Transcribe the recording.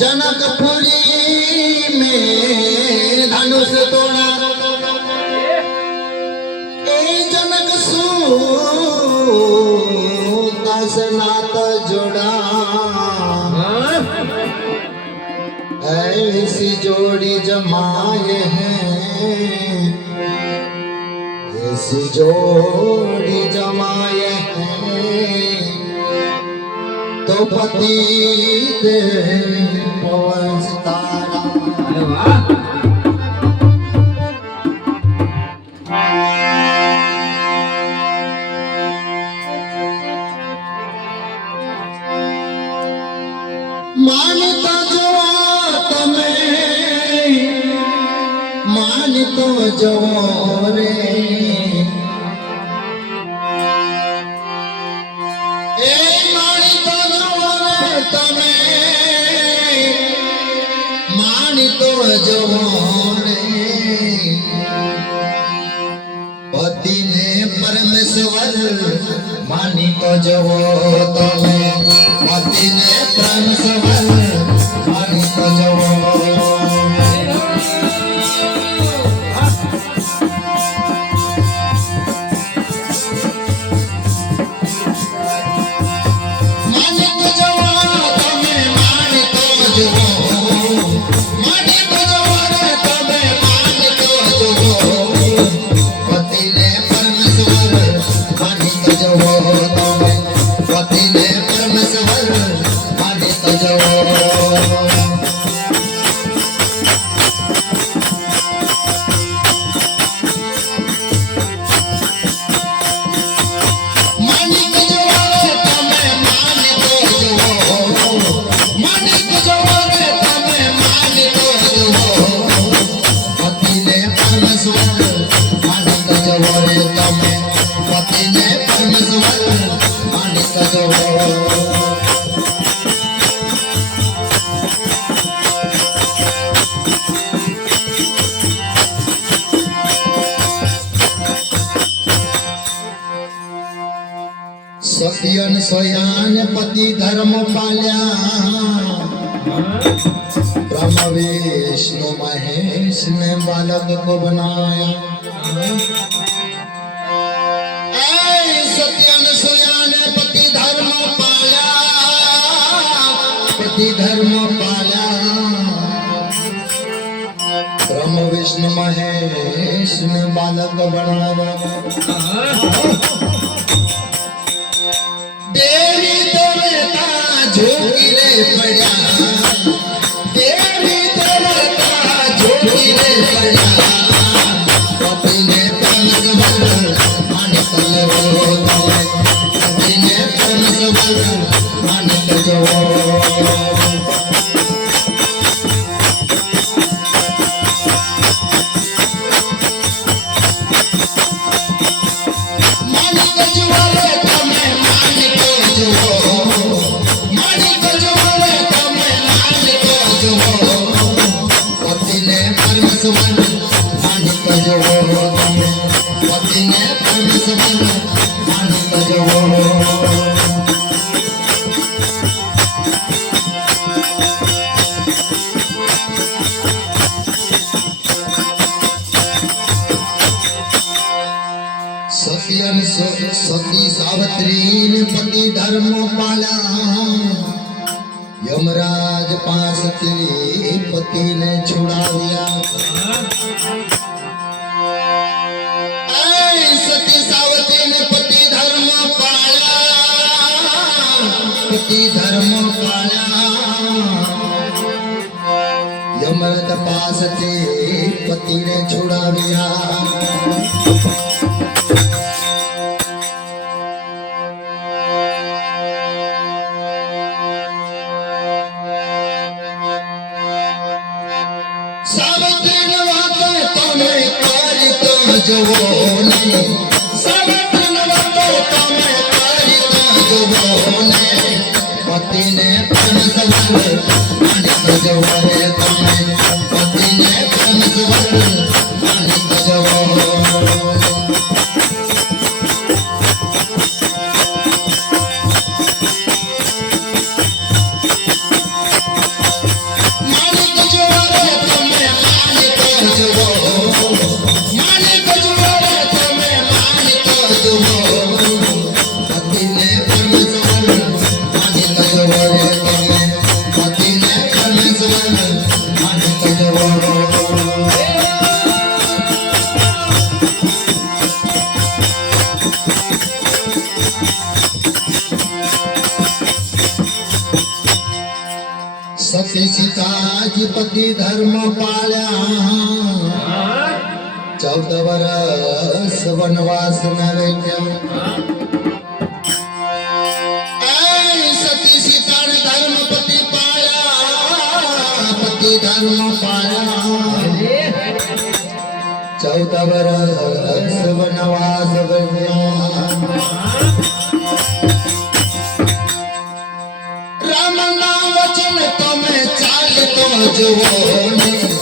जनकपुरी में धनुष तोड़ा जनक सूता से नाता जोड़ा ऐसी जोड़ी जमाए हैं ऐसी जोड़ी जमाए हैं तो पति दे पवन सितारा। अरे वाह मानता जो मान तो जो रे ए मान तो जो रे तमे मान तो जो रे पति ने परमेश्वर मानी तो जो तमे पति ने परमेश्वर मानी तो जो सत्यन स्वयान पति धर्म पाल्या ब्रह्म विष्णु महेश ने बालक को बनाया। सत्यन स्वयान पति धर्म पाल्या पति धर्म पाल्या ब्रह्म विष्णु महेश ने बालक बनाया। देवी देवता झोंकी रे पड़ा देवी देवता झोंकी रे पड़ा पति ने परमेश्वर माने कलरो पति ने परमेश्वर माने कलरो सती सावित्री ने पति धर्म पाला यमराज पास के पति ने छुड़ा दिया। सती सावित्री ने पति धर्म पाला पति धर्म पाला यमराज पास के पति ने छुड़ा दिया। सावित्री ने वाते तुम्हें कारी तो जवोने सावित्री ने वाते तुम्हें कारी तो जवोने पति ने परमेश्वर माने तो जवोने तुम्हें पति ने परमेश्वर माने तो जवोने। પતિ ધર્મ પાળ્યા 14 વર્ષ વનવાસ માં વેચ્યા સતી સીતા ધર્મ પતિ પાળ્યા પતિ ધર્મ પાળ્યા 14 વર્ષ વનવાસ વેચ્યા રામ ના વચન તમે ચાલતો જુઓ